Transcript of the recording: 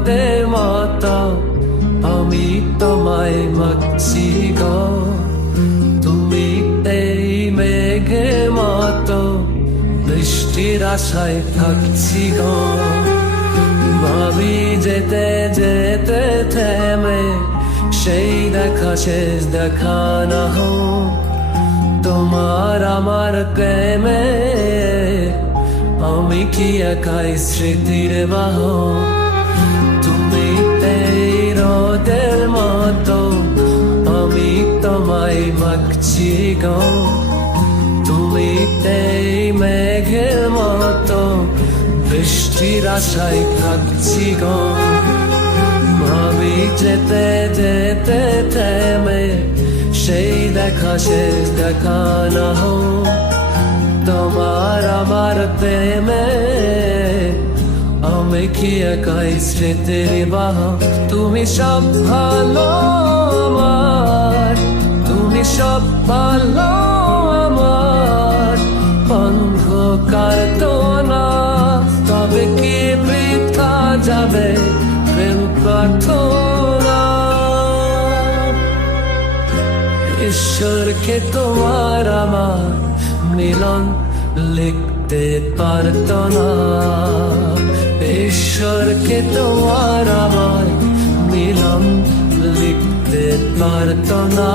রোদের মতো আমি তোমায় মাখছি গো, তুমি এই মেঘের মতো বৃষ্টির আশায় থাকছি গো। ভাবি যেতে যেতে থেমে সেই দেখা শেষ দেখা না হোক, তোমার আমার প্রেমে আমি কি একাই স্মৃতির বাহক। তুমি এই রোদের মতো আমি তোমায় মাখছি গো, তুমি এই মেঘের মতো বৃষ্টির আশায় থাকছি গো। ভাবি যেতে যেতে থেমে সেই দেখা শেষ দেখা না হোক, তোমার আমার প্রেমে আমি কি একাই স্মৃতির বাহক। তুমি সব ভালো আমার, তুমি সব ভালো আমার, অন্ধকার তো না, তবে কি বৃথা যাবে প্রেম প্রার্থনা। ঈশ্বরকে তোমার আমার মিলন লিখতে পারত না, ঈশ্বরকে তোমার আমার মিলন লিখতে পারত না।